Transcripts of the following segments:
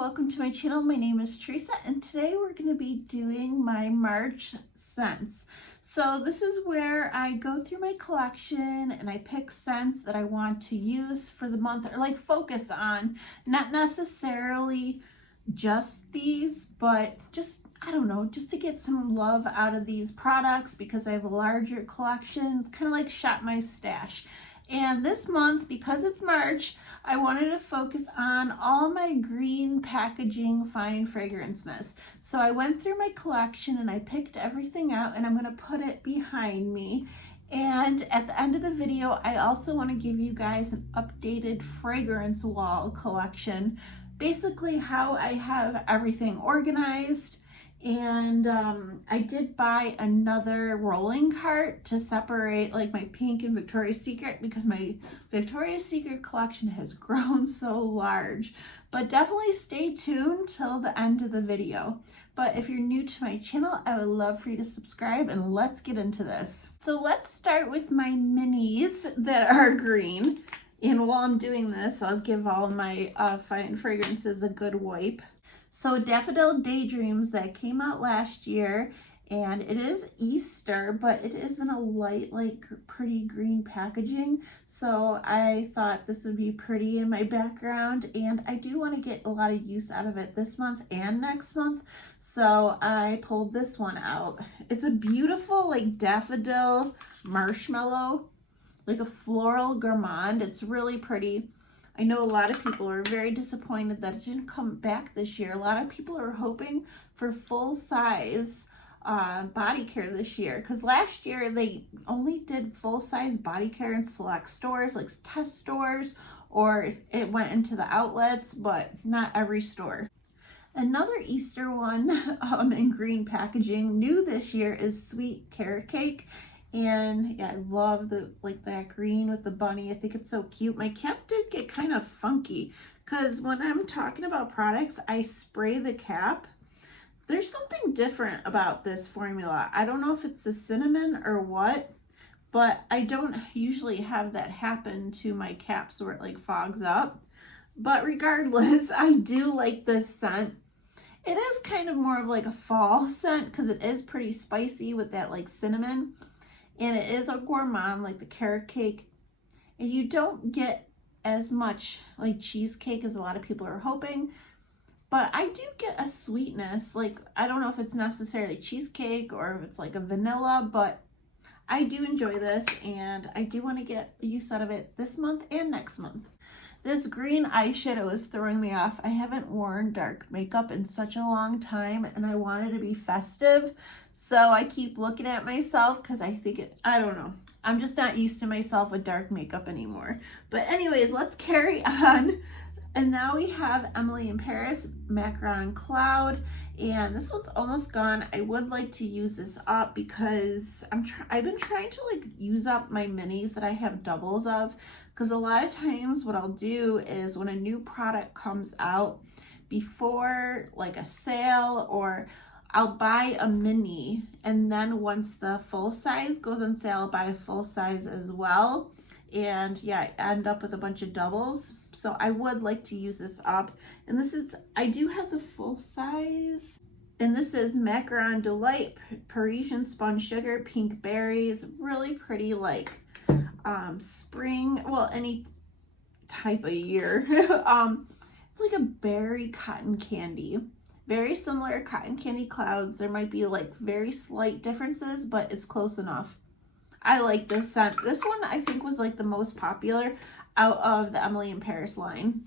welcome to my channel. My name is Teresa and today we're going to be doing my March scents. So this is where I go through my collection and I pick scents that I want to use for the month or like focus on, not necessarily just these, but just, I don't know, just to get some love out of these products because I have a larger collection, kind of like shop my stash. And this month, because it's March, I wanted to focus on all my green packaging fine fragrance mist. So I went through my collection and I picked everything out and I'm going to put it behind me. And at the end of the video, I also want to give you guys an updated fragrance wall collection. Basically how I have everything organized. And I did buy another rolling cart to separate like my pink and Victoria's Secret because my Victoria's Secret collection has grown so large. But definitely stay tuned till the end of the video. But if you're new to my channel, I would love for you to subscribe and let's get into this. So let's start with my minis that are green. And while I'm doing this, I'll give all of my fine fragrances a good wipe. So Daffodil Daydreams that came out last year, and it is Easter, but it is in a light, like pretty green packaging. So I thought this would be pretty in my background, and I do want to get a lot of use out of it this month and next month. So I pulled this one out. It's a beautiful like daffodil marshmallow, like a floral gourmand. It's really pretty. I know a lot of people are very disappointed that it didn't come back this year. A lot of people are hoping for full-size body care this year because last year they only did full-size body care in select stores, like test stores, or it went into the outlets, but not every store. Another Easter one in green packaging, new this year, is Sweet Carrot Cake. And yeah, I love the like that green with the bunny. I think it's so cute. My cap did get kind of funky because when I'm talking about products, I spray the cap. There's something different about this formula. I don't know if it's the cinnamon or what, but I don't usually have that happen to my caps where it like fogs up. But regardless, I do like this scent. It is kind of more of like a fall scent because it is pretty spicy with that like cinnamon. And it is a gourmand like the carrot cake. And you don't get as much like cheesecake as a lot of people are hoping. But I do get a sweetness. Like, I don't know if it's necessarily cheesecake or if it's like a vanilla, but I do enjoy this. And I do want to get use out of it this month and next month. This green eyeshadow is throwing me off. I haven't worn dark makeup in such a long time and I wanted to be festive. So I keep looking at myself because I think I don't know. I'm just not used to myself with dark makeup anymore. But anyways, let's carry on. And now we have Emily in Paris, Macaron Cloud, and this one's almost gone. I would like to use this up because I've been trying to like use up my minis that I have doubles of, because a lot of times what I'll do is when a new product comes out before like a sale, or I'll buy a mini and then once the full size goes on sale, I'll buy a full size as well. And yeah, I end up with a bunch of doubles. So I would like to use this up. And this is, I do have the full size. And this is Macaron Delight Parisian Spun Sugar Pink Berries. Really pretty, like spring, well, any type of year. It's like a berry cotton candy. Very similar to Cotton Candy Clouds. There might be like very slight differences, but it's close enough. I like this scent. This one I think was like the most popular out of the Emily in Paris line.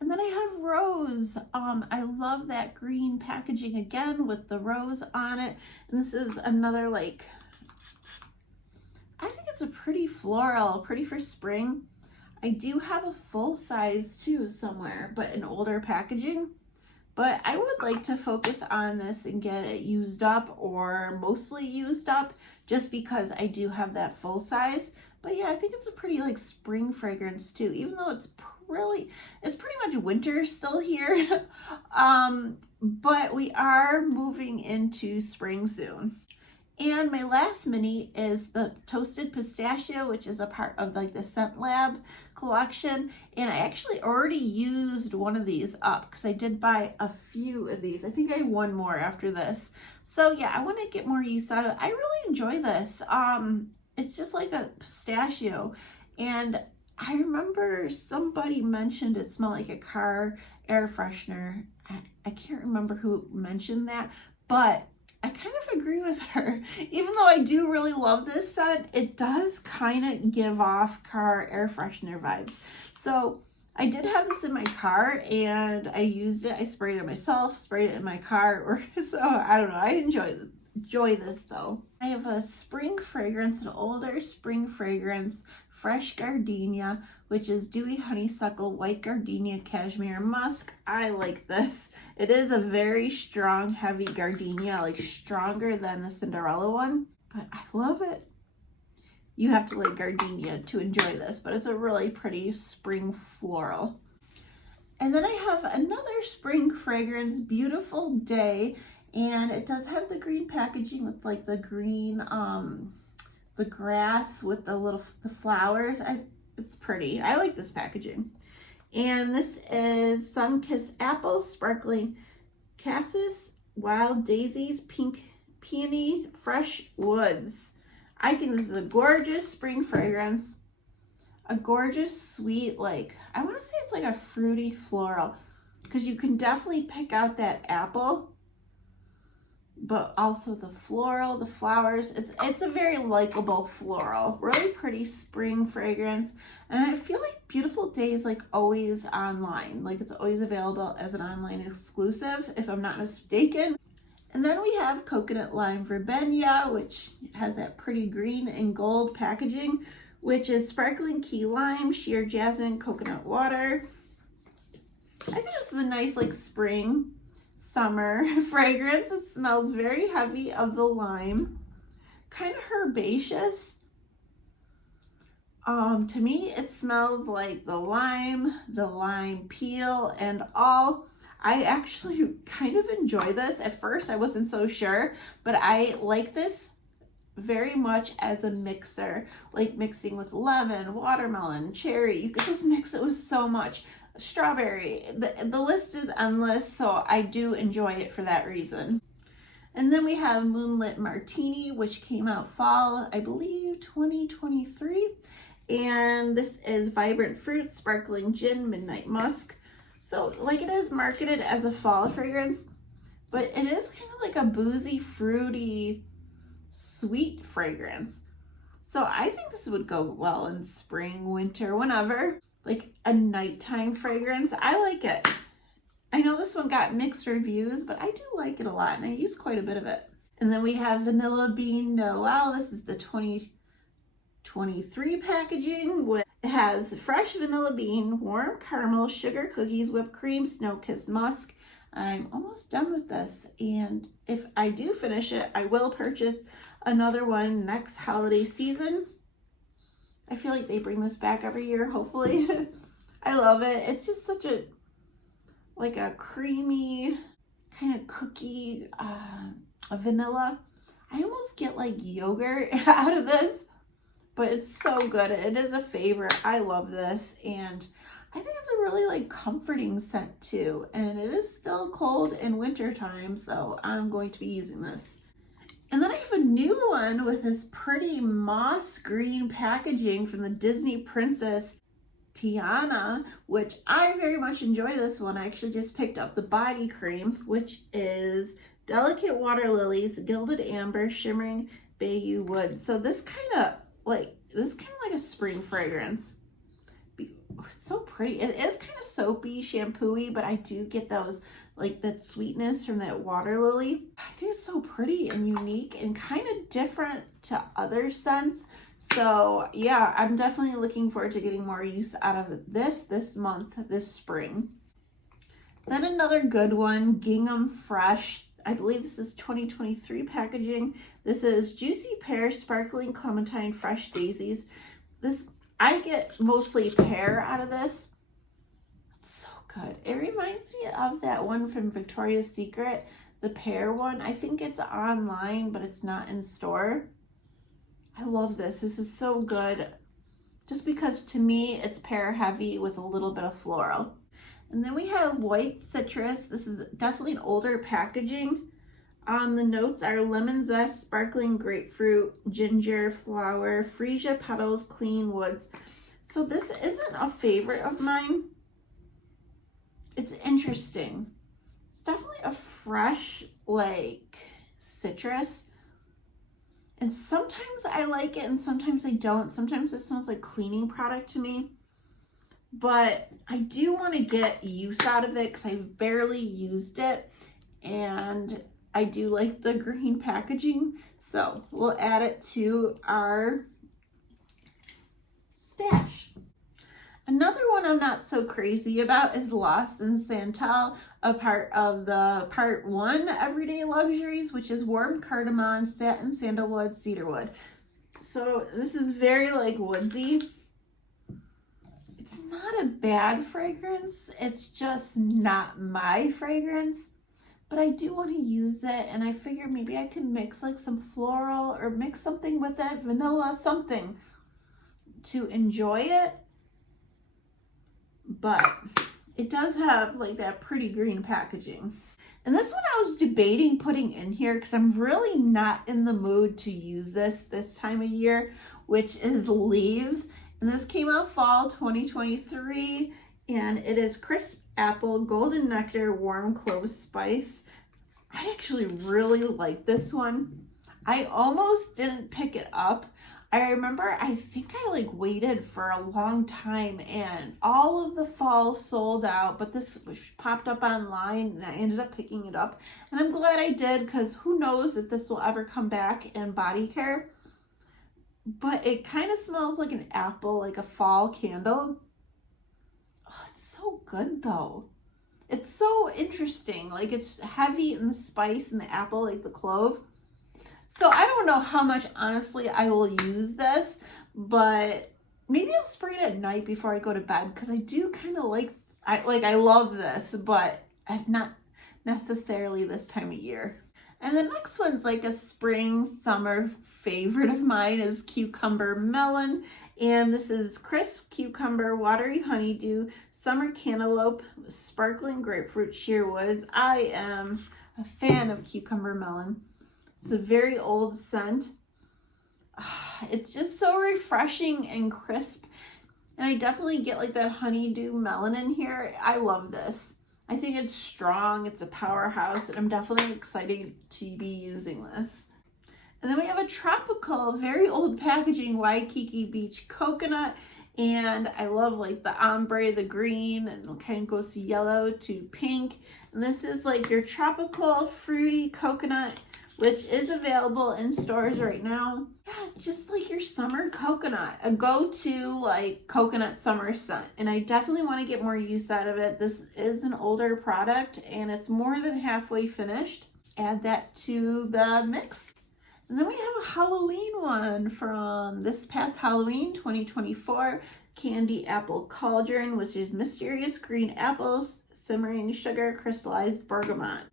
And then I have Rose. I love that green packaging again with the rose on it. And this is another like, I think it's a pretty floral, pretty for spring. I do have a full size too somewhere, but in older packaging. But I would like to focus on this and get it used up or mostly used up just because I do have that full size. But yeah, I think it's a pretty like spring fragrance too, even though it's pretty much winter still here. But we are moving into spring soon. And my last mini is the Toasted Pistachio, which is a part of like the Scent Lab collection. And I actually already used one of these up because I did buy a few of these. I think I have one more after this. So yeah, I want to get more use out of it. I really enjoy this. It's just like a pistachio. And I remember somebody mentioned it smelled like a car air freshener. I can't remember who mentioned that, but I kind of agree with her. Even though I do really love this scent, it does kind of give off car air freshener vibes. So I did have this in my car and I used it. I sprayed it myself, sprayed it in my car. So I don't know. I enjoy this though. I have a spring fragrance, an older spring fragrance, Fresh Gardenia, which is dewy honeysuckle, white gardenia, cashmere musk. I like this. It is a very strong, heavy gardenia, like stronger than the Cinderella one, but I love it. You have to like gardenia to enjoy this, but it's a really pretty spring floral. And then I have another spring fragrance, Beautiful Day, and it does have the green packaging with like the green, the grass with the flowers. It's pretty. I like this packaging. And this is Sunkissed Apples, Sparkling Cassis, Wild Daisies, Pink Peony, Fresh Woods. I think this is a gorgeous spring fragrance. A gorgeous, sweet, like, I want to say it's like a fruity floral because you can definitely pick out that apple, but also the floral, the flowers. It's a very likable floral, really pretty spring fragrance. And I feel like Beautiful Day is like always online, like it's always available as an online exclusive, if I'm not mistaken. And then we have Coconut Lime Verbena, which has that pretty green and gold packaging, which is Sparkling Key Lime, Sheer Jasmine, Coconut Water. I think this is a nice like spring summer fragrance. It smells very heavy of the lime, kind of herbaceous. To me, it smells like the lime peel and all. I actually kind of enjoy this. At first, I wasn't so sure, but I like this very much as a mixer, like mixing with lemon, watermelon, cherry. You could just mix it with so much. Strawberry. The list is endless, so I do enjoy it for that reason. And then we have Moonlit Martini, which came out fall, I believe, 2023. And this is Vibrant Fruit, Sparkling Gin, Midnight Musk. So, like, it is marketed as a fall fragrance, but it is kind of like a boozy, fruity, sweet fragrance. So I think this would go well in spring, winter, whenever. Like a nighttime fragrance. I like it. I know this one got mixed reviews, but I do like it a lot and I use quite a bit of it. And then we have Vanilla Bean Noel. This is the 2023 packaging. It has fresh vanilla bean, warm caramel, sugar cookies, whipped cream, snow-kissed musk. I'm almost done with this, and if I do finish it, I will purchase another one next holiday season. I feel like they bring this back every year, hopefully. I love it. It's just such a, like a creamy kind of cookie, a vanilla. I almost get like yogurt out of this, but it's so good. It is a favorite. I love this, and I think it's a really like comforting scent too. And it is still cold in winter time, so I'm going to be using this. And then I have a new one with this pretty moss green packaging from the Disney Princess Tiana, which I very much enjoy this one. I actually just picked up the body cream, which is Delicate Water Lilies, Gilded Amber, Shimmering Bayou Wood. So this kind of like a spring fragrance. It's so pretty. It is kind of soapy, shampooey, but I do get those, like that sweetness from that water lily. I think it's so pretty and unique and kind of different to other scents. So yeah, I'm definitely looking forward to getting more use out of this month, this spring. Then another good one, Gingham Fresh. I believe this is 2023 packaging. This is Juicy Pear, Sparkling Clementine, Fresh Daisies. I get mostly pear out of this. It's so good. It reminds me of that one from Victoria's Secret, the pear one. I think it's online, but it's not in store. I love this. This is so good. Just because to me, it's pear heavy with a little bit of floral. And then we have white citrus. This is definitely an older packaging. The notes are lemon zest, sparkling grapefruit, ginger, flower, freesia petals, clean woods. So this isn't a favorite of mine. It's interesting. It's definitely a fresh, like, citrus. And sometimes I like it and sometimes I don't. Sometimes it smells like cleaning product to me. But I do want to get use out of it because I've barely used it. And I do like the green packaging. So we'll add it to our stash. Another one I'm not so crazy about is Lost in Santal, a part of the part 1 Everyday Luxuries, which is warm cardamom, satin, sandalwood, cedarwood. So this is very like woodsy. It's not a bad fragrance. It's just not my fragrance. But I do want to use it, and I figure maybe I can mix like some floral or mix something with it, vanilla, something to enjoy it. But it does have like that pretty green packaging. And this one I was debating putting in here because I'm really not in the mood to use this time of year, which is Leaves. And this came out fall 2023, and it is crisp apple, golden nectar, warm clove spice. I actually really like this one. I almost didn't pick it up. I remember, I think I like waited for a long time and all of the fall sold out, but this popped up online and I ended up picking it up. And I'm glad I did because who knows if this will ever come back in body care. But it kind of smells like an apple, like a fall candle. Oh, it's so good though. It's so interesting. Like it's heavy in the spice and the apple, like the clove. So I don't know how much, honestly, I will use this, but maybe I'll spray it at night before I go to bed because I do kind of I love this, but not necessarily this time of year. And the next one's like a spring, summer favorite of mine is Cucumber Melon. And this is crisp cucumber, watery honeydew, summer cantaloupe, sparkling grapefruit, sheerwoods. I am a fan of Cucumber Melon. It's a very old scent. It's just so refreshing and crisp. And I definitely get like that honeydew melon in here. I love this. I think it's strong. It's a powerhouse. And I'm definitely excited to be using this. And then we have a tropical, very old packaging, Waikiki Beach coconut. And I love like the ombre, the green, and it kind of goes to yellow to pink. And this is like your tropical fruity coconut, which is available in stores right now. Yeah, just like your summer coconut, a go-to like coconut summer scent. And I definitely want to get more use out of it. This is an older product and it's more than halfway finished. Add that to the mix. And then we have a Halloween one from this past Halloween 2024, Candy Apple Cauldron, which is mysterious green apples, simmering sugar, crystallized bergamot.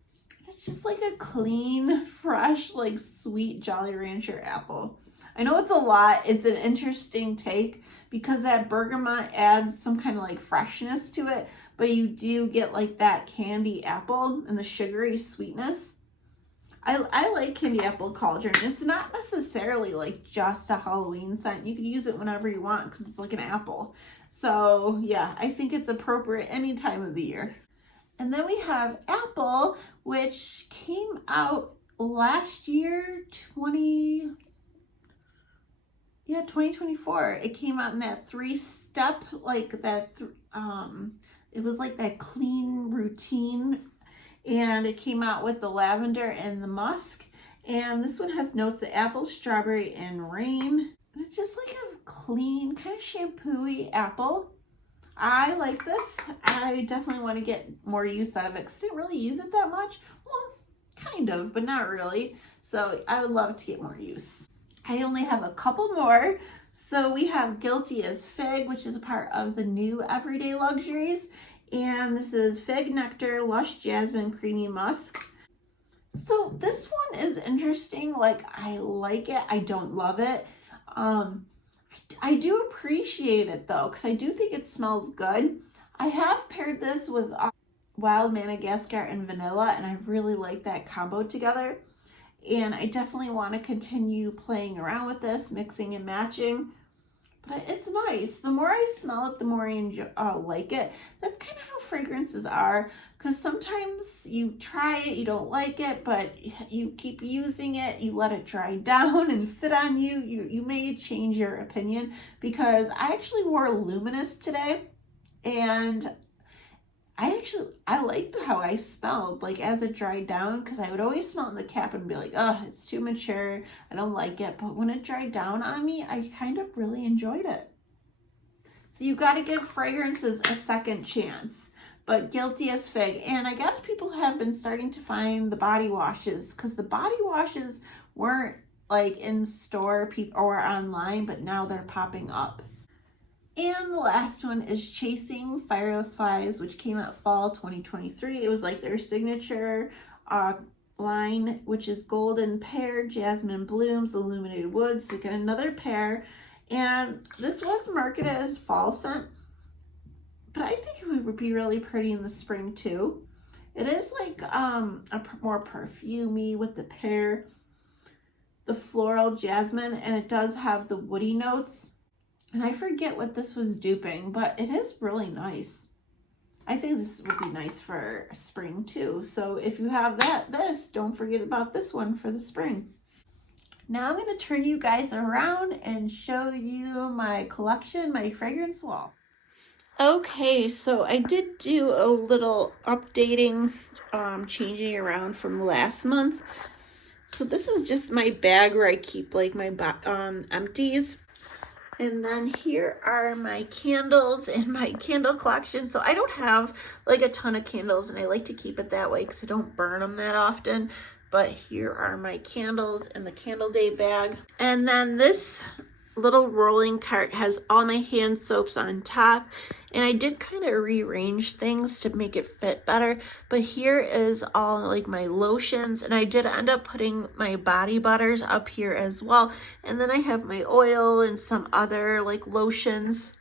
It's just like a clean, fresh, like sweet Jolly Rancher apple. I know it's a lot. It's an interesting take because that bergamot adds some kind of like freshness to it, but you do get like that candy apple and the sugary sweetness. I like Candy Apple Cauldron. It's not necessarily like just a Halloween scent. You can use it whenever you want because it's like an apple. So yeah, I think it's appropriate any time of the year. And then we have Apple, which came out last year, 2024. It came out in that 3-step, like that, it was like that clean routine. And it came out with the lavender and the musk. And this one has notes of apple, strawberry, and rain. And it's just like a clean, kind of shampoo-y apple. I like this. I definitely want to get more use out of it because I didn't really use it that much. Well, kind of, but not really. So I would love to get more use. I only have a couple more. So we have Guilty as Fig, which is a part of the new Everyday Luxuries. And this is Fig Nectar, Lush Jasmine, Creamy Musk. So this one is interesting. Like, I like it. I don't love it. I do appreciate it though, because I do think it smells good. I have paired this with wild Madagascar and vanilla, and I really like that combo together. And I definitely want to continue playing around with this, mixing and matching. But it's nice. The more I smell it, the more I enjoy, like it. That's kind of how fragrances are, because sometimes you try it, you don't like it, but you keep using it, you let it dry down and sit on you. You may change your opinion, because I actually wore Luminous today, and I liked how I smelled, like, as it dried down, because I would always smell it in the cap and be like, oh, it's too mature, I don't like it. But when it dried down on me, I kind of really enjoyed it. So you got to give fragrances a second chance. But guilty as fig. And I guess people have been starting to find the body washes, because the body washes weren't like in store or online, but now they're popping up. And the last one is Chasing Fireflies, which came out fall 2023. It was like their signature line, which is golden pear, jasmine blooms, illuminated wood. So you get another pair. And this was marketed as fall scent, but I think it would be really pretty in the spring too. It is like more perfumey with the pear, the floral jasmine, and it does have the woody notes. And I forget what this was duping, but it is really nice. I think this would be nice for spring too. So if you have this, don't forget about this one for the spring. Now I'm going to turn you guys around and show you my collection, my fragrance wall. Okay, so I did do a little updating, changing around from last month. So this is just my bag where I keep like my empties. And then here are my candles in my candle collection. So I don't have like a ton of candles, and I like to keep it that way because I don't burn them that often. But here are my candles in the Candle Day bag. And then this little rolling cart has all my hand soaps on top. And I did kind of rearrange things to make it fit better. But here is all like my lotions. And I did end up putting my body butters up here as well. And then I have my oil and some other like lotions.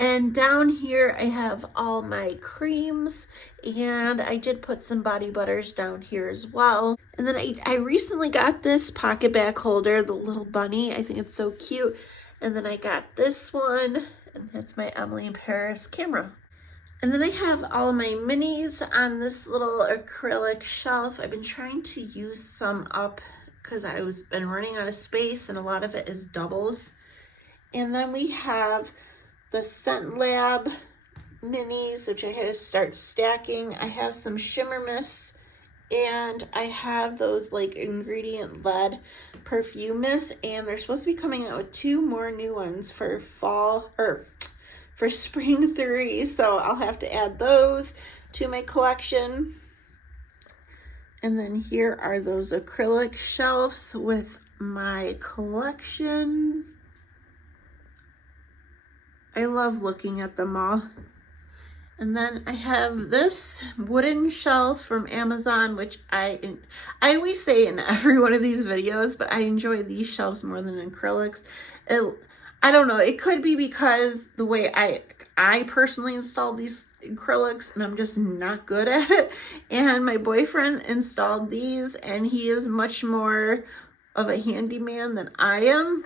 And down here I have all my creams, and I did put some body butters down here as well. And then I recently got this pocket bag holder, the little bunny. I think it's so cute. And then I got this one, and that's my Emily in Paris camera. And then I have all of my minis on this little acrylic shelf. I've been trying to use some up because been running out of space, and a lot of it is doubles. And then we have the Scent Lab minis, which I had to start stacking. I have some shimmer mists, and I have those like ingredient led perfume mists, and they're supposed to be coming out with 2 more new ones for fall, or for spring 3, so I'll have to add those to my collection. And then here are those acrylic shelves with my collection. I love looking at them all. And then I have this wooden shelf from Amazon, which I always say in every one of these videos, but I enjoy these shelves more than acrylics. I don't know, it could be because the way I personally installed these acrylics, and I'm just not good at it. And my boyfriend installed these, and he is much more of a handyman than I am.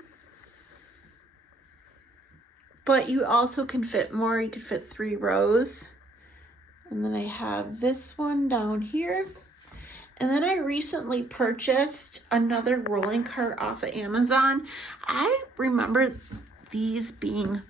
But you also can fit more. You could fit 3 rows. And then I have this one down here. And then I recently purchased another rolling cart off of Amazon. I remember these being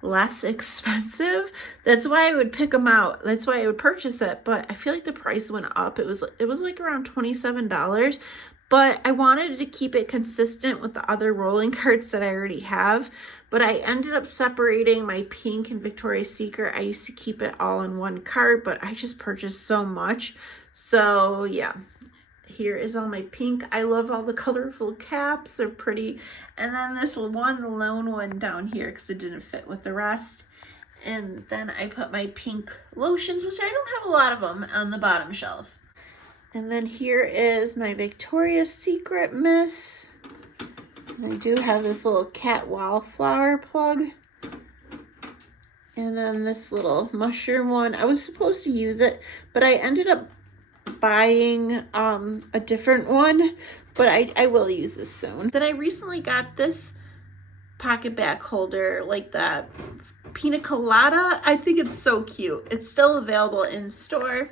less expensive. That's why I would pick them out. That's why I would purchase it. But I feel like the price went up. It was like around $27. But I wanted to keep it consistent with the other rolling carts that I already have. But I ended up separating my pink and Victoria's Secret. I used to keep it all in one cart, but I just purchased so much. So yeah, here is all my pink. I love all the colorful caps. They're pretty. And then this one lone one down here because it didn't fit with the rest. And then I put my pink lotions, which I don't have a lot of them, on the bottom shelf. And then here is my Victoria's Secret mist. And I do have this little cat wildflower plug. And then this little mushroom one. I was supposed to use it, but I ended up buying a different one, but I will use this soon. Then I recently got this pocket bag holder, like that pina colada. I think it's so cute. It's still available in store.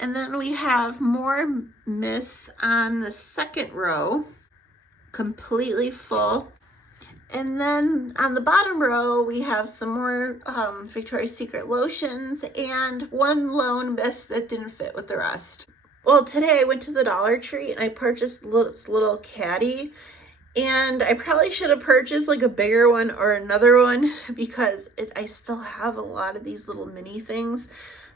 And then we have more mists on the second row, completely full. And then on the bottom row, we have some more Victoria's Secret lotions and one lone mist that didn't fit with the rest. Well, today I went to the Dollar Tree and I purchased this little caddy. And I probably should have purchased like a bigger one or another one because I still have a lot of these little mini things.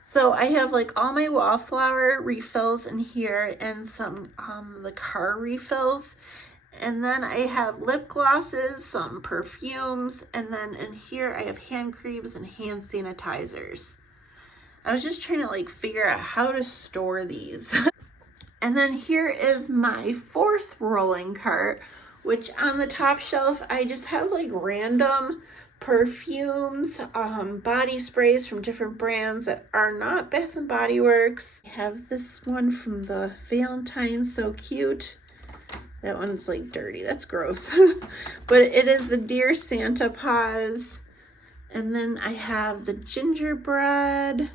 So I have like all my wallflower refills in here and some the car refills. And then I have lip glosses, some perfumes, and then in here I have hand creams and hand sanitizers. I was just trying to like figure out how to store these. And then here is my fourth rolling cart, which on the top shelf, I just have like random perfumes, body sprays from different brands that are not Bath & Body Works. I have this one from the Valentine's, so cute. That one's like dirty, that's gross. But it is the Dear Santa Paws. And then I have the gingerbread.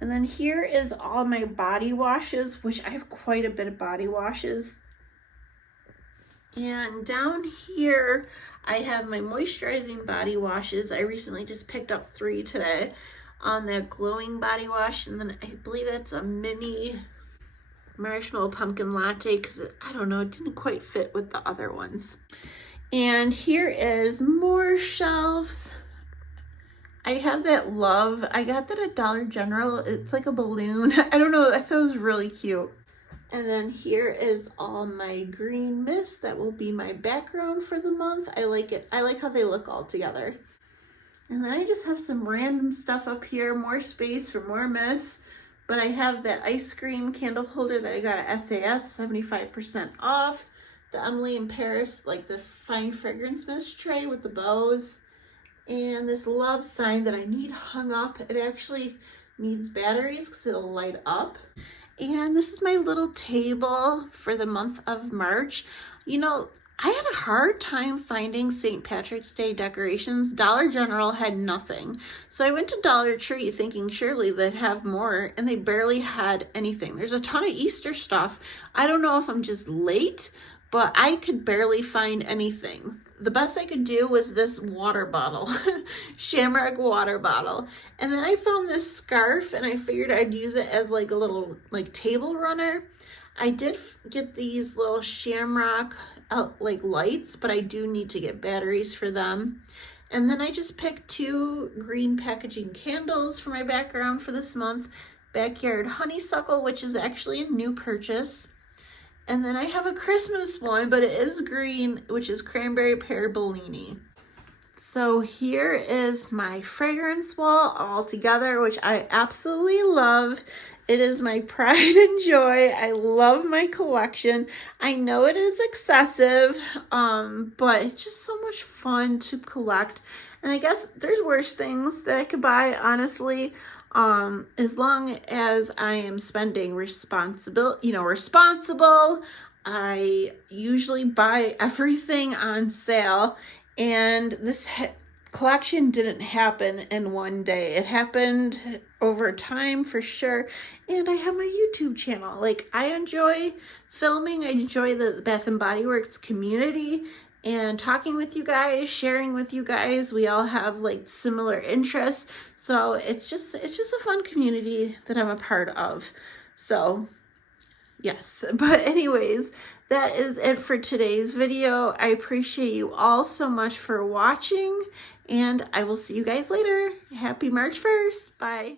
And then here is all my body washes, which I have quite a bit of body washes. And down here, I have my moisturizing body washes. I recently just picked up 3 today on that glowing body wash. And then I believe that's a mini marshmallow pumpkin latte because I don't know, it didn't quite fit with the other ones. And here is more shelves. I have that love. I got that at Dollar General. It's like a balloon. I don't know. I thought it was really cute. And then here is all my green mist. That will be my background for the month. I like it. I like how they look all together. And then I just have some random stuff up here. More space for more mist. But I have that ice cream candle holder that I got at SAS, 75% off. The Emily in Paris, like the fine fragrance mist tray with the bows. And this love sign that I need hung up. It actually needs batteries because it'll light up. And this is my little table for the month of March. You know, I had a hard time finding St. Patrick's Day decorations. Dollar General had nothing. So I went to Dollar Tree thinking surely they'd have more, and they barely had anything. There's a ton of Easter stuff. I don't know if I'm just late, but I could barely find anything. The best I could do was this water bottle, Shamrock water bottle. And then I found this scarf and I figured I'd use it as like a little like table runner. I did get these little Shamrock like lights, but I do need to get batteries for them. And then I just picked 2 green packaging candles for my background for this month. Backyard Honeysuckle, which is actually a new purchase. And then I have a Christmas one, but it is green, which is Cranberry Pear Bellini. So here is my fragrance wall all together, which I absolutely love. It is my pride and joy. I love my collection. I know it is excessive, but it's just so much fun to collect. And I guess there's worse things that I could buy, honestly. As long as I am spending responsible. I usually buy everything on sale, and this collection didn't happen in one day. It happened over time for sure. And I have my YouTube channel. Like, I enjoy filming. I enjoy the Bath & Body Works community and talking with you guys, sharing with you guys. We all have like similar interests. So it's just a fun community that I'm a part of. So yes, but anyways, that is it for today's video. I appreciate you all so much for watching, and I will see you guys later. Happy March 1st. Bye.